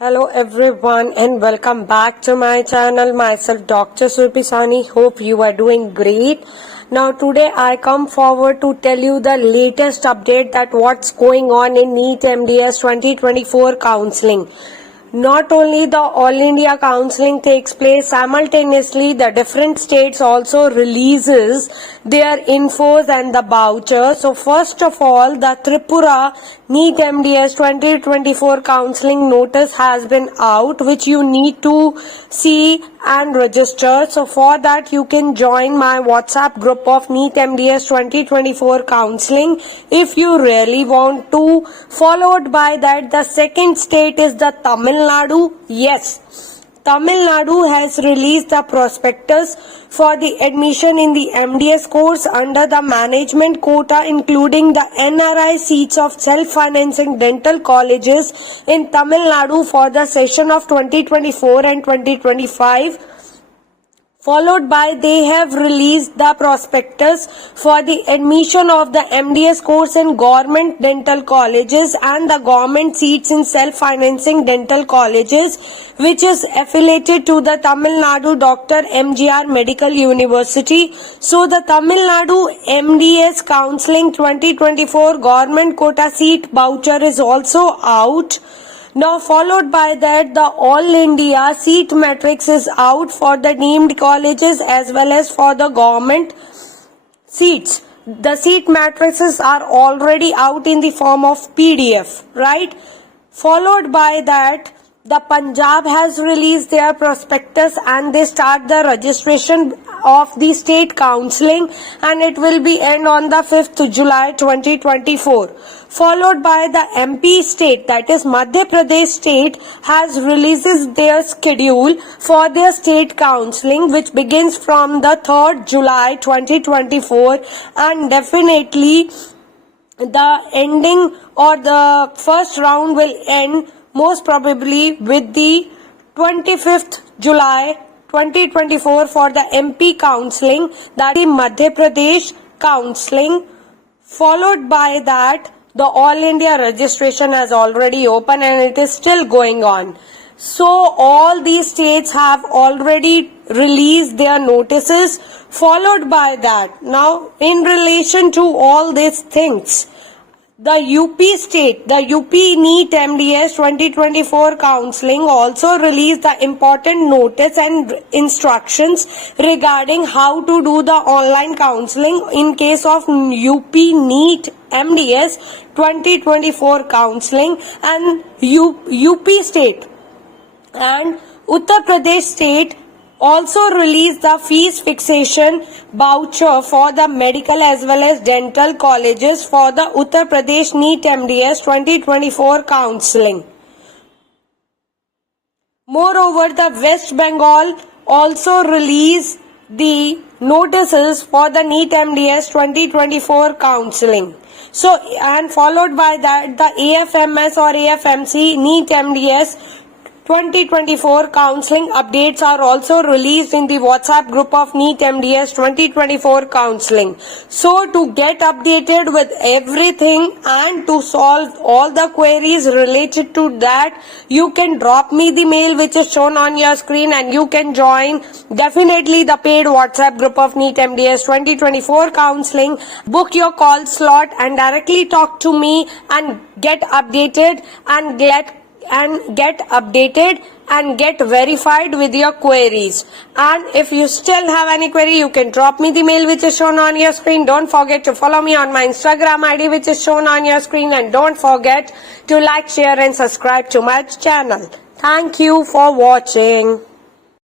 Hello everyone and welcome back to my channel. Myself Dr. Surpi Sani. Hope you are doing great. Now today I come forward to tell you the latest update that what's going on in NEET MDS 2024 counseling. Not only the All India counseling takes place, simultaneously the different states also releases their infos and the vouchers. So first of all, the Tripura NEET MDS 2024 counseling notice has been out, which you need to see and register. So for that you can join my WhatsApp group of NEET MDS 2024 counseling if you really want to. Followed by that, the second state is the Tamil Nadu. Yes, Tamil Nadu has released the prospectus for the admission in the MDS course under the management quota, including the NRI seats of self-financing dental colleges in Tamil Nadu for the session of 2024 and 2025. Followed by they have released the prospectus for the admission of the MDS course in government dental colleges and the government seats in self-financing dental colleges, which is affiliated to the Tamil Nadu Dr. MGR Medical University. So the Tamil Nadu MDS Counseling 2024 government quota seat voucher is also out. Now followed by that, the All India seat matrix is out for the deemed colleges as well as for the government seats. The seat matrices are already out in the form of PDF, right? Followed by that, the Punjab has released their prospectus and they start the registration of the state counseling, and it will be end on the 5th July 2024. Followed by the MP state, that is Madhya Pradesh state, has releases their schedule for their state counseling, which begins from the 3rd July 2024, and definitely the ending or the first round will end most probably with the 25th July 2024 for the MP counseling, that is Madhya Pradesh counseling. Followed by that, the All India registration has already opened and it is still going on. So all these states have already released their notices. Followed by that, now in relation to all these things, the UP state, the UP NEET MDS 2024 counseling also released the important notice and instructions regarding how to do the online counseling in case of UP NEET MDS 2024 counseling, and UP state and Uttar Pradesh state also released the fees fixation voucher for the medical as well as dental colleges for the Uttar Pradesh NEET MDS 2024 counseling. Moreover, the West Bengal also released the notices for the NEET MDS 2024 counseling. So, and followed by that, the AFMS or AFMC NEET MDS 2024 counseling updates are also released in the WhatsApp group of NEET MDS 2024 counseling. So to get updated with everything and to solve all the queries related to that, you can drop me the mail which is shown on your screen, and you can join definitely the paid WhatsApp group of NEET MDS 2024 counseling. Book your call slot and directly talk to me and get updated and get verified with your queries. And if you still have any query, you can drop me the mail which is shown on your screen. Don't forget to follow me on my Instagram ID which is shown on your screen, and don't forget to like, share and subscribe to my channel. Thank you for watching.